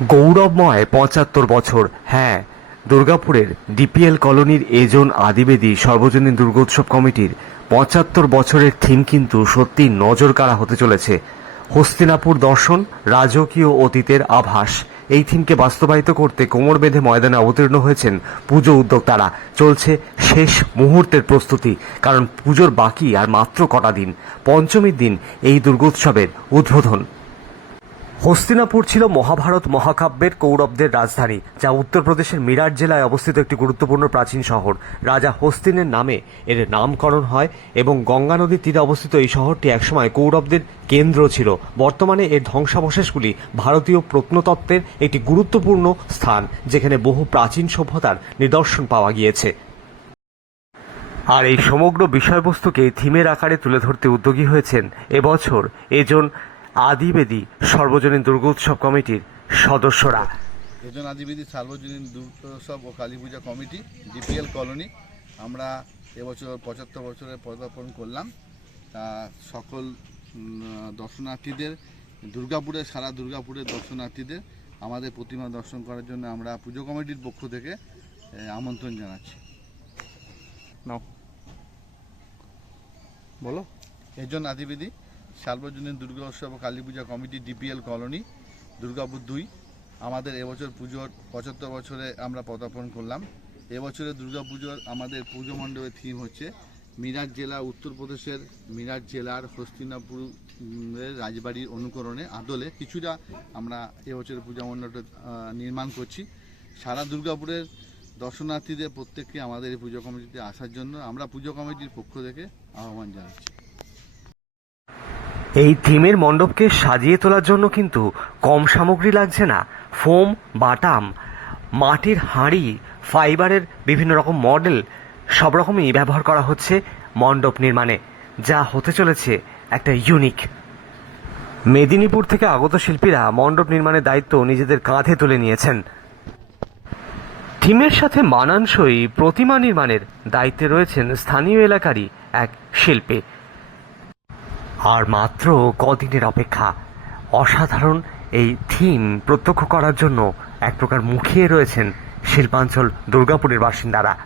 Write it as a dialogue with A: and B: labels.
A: গৌরবময় পঁচাত্তর বছর হ্যাঁ দুর্গাপুরের ডিপিএল কলোনির এজন আদিবেদী সর্বজনীন দুর্গোৎসব কমিটির পঁচাত্তর বছরের থিম কিন্তু সত্যি নজর কাড়া হতে চলেছে। হস্তিনাপুর দর্শন, রাজকীয় অতীতের আভাস, এই থিমকে বাস্তবায়িত করতে কোমর বেঁধে ময়দানে অবতীর্ণ হয়েছেন পুজো উদ্যোক্তারা। চলছে শেষ মুহূর্তের প্রস্তুতি, কারণ পুজোর বাকি আর মাত্র কটা দিন। পঞ্চমীর দিন এই দুর্গোৎসবের উদ্বোধন। হস্তিনাপুর ছিল মহাভারত মহাকাব্যের কৌরবদের রাজধানী, যা উত্তরপ্রদেশের মিরাট জেলায় অবস্থিত একটি গুরুত্বপূর্ণ প্রাচীন শহর। রাজা হস্তিনের নামে এর নামকরণ হয় এবং গঙ্গা নদীর তীরে অবস্থিত এই শহরটি একসময় কৌরবদের কেন্দ্র ছিল। বর্তমানে এর ধ্বংসাবশেষগুলি ভারতীয় প্রত্নতত্ত্বের একটি গুরুত্বপূর্ণ স্থান, যেখানে বহু প্রাচীন সভ্যতার নিদর্শন পাওয়া গিয়েছে। আর এই সমগ্র বিষয়বস্তুকে থিমের আকারে তুলে ধরতে উদ্যোগী হয়েছেন এবছর এজন আদিবেদী সর্বজনীন দুর্গোৎসব কমিটির সদস্যরা।
B: এজন আদিবাসী সার্বজনীন দুর্গোৎসব ও Kali puja committee DPL colony. আমরা এবছর পঁচাত্তর বছরে পদার্পণ করলাম। তা সকল দর্শনার্থীদের দুর্গাপুরের সারা দুর্গাপুরের দর্শনার্থীদের আমাদের প্রতিমা দর্শন করার জন্য আমরা পুজো কমিটির পক্ষ থেকে আমন্ত্রণ জানাচ্ছি।
C: নাও। বলো।
B: এজন আদিবাদী সার্বজনীন দুর্গা উৎসব ও Kali puja committee DPL colony Durgapur দুই আমাদের এবছর পুজোর পঁচাত্তর বছরে আমরা পদার্পণ করলাম। এবছরের দুর্গা পুজোর আমাদের পুজো মণ্ডপের থিম হচ্ছে মিরাট জেলা উত্তরপ্রদেশের মিরাট জেলার হস্তিনাপুর রাজবাড়ির অনুকরণে আদলে কিছুটা আমরা এবছর পূজা মণ্ডপটা নির্মাণ করছি। সারা দুর্গাপুরের দর্শনার্থীদের প্রত্যেককে আমাদের এই পুজো কমিটিতে আসার জন্য আমরা পুজো কমিটির পক্ষ থেকে আহ্বান জানাচ্ছি।
A: এই থিমের মণ্ডপকে সাজিয়ে তোলার জন্য কিন্তু কম সামগ্রী লাগছে না। ফোম, বাটাম, মাটির হাঁড়ি, ফাইবারের বিভিন্ন রকম মডেল, সব রকমই ব্যবহার করা হচ্ছে মণ্ডপ নির্মাণে, যা হতে চলেছে একটা ইউনিক মেদিনীপুর থেকে আগত শিল্পীরা মণ্ডপ নির্মাণের দায়িত্ব নিজেদের কাঁধে তুলে নিয়েছেন। থিমের সাথে মানানসই প্রতিমা নির্মাণের দায়িত্বে রয়েছেন স্থানীয় এলাকারই এক শিল্পী। আর মাত্র কদিনের অপেক্ষা। অসাধারণ এই থিম প্রত্যক্ষ করার জন্য এক প্রকার মুখিয়ে রয়েছেন শিল্পাঞ্চল দুর্গাপুরের বাসিন্দারা।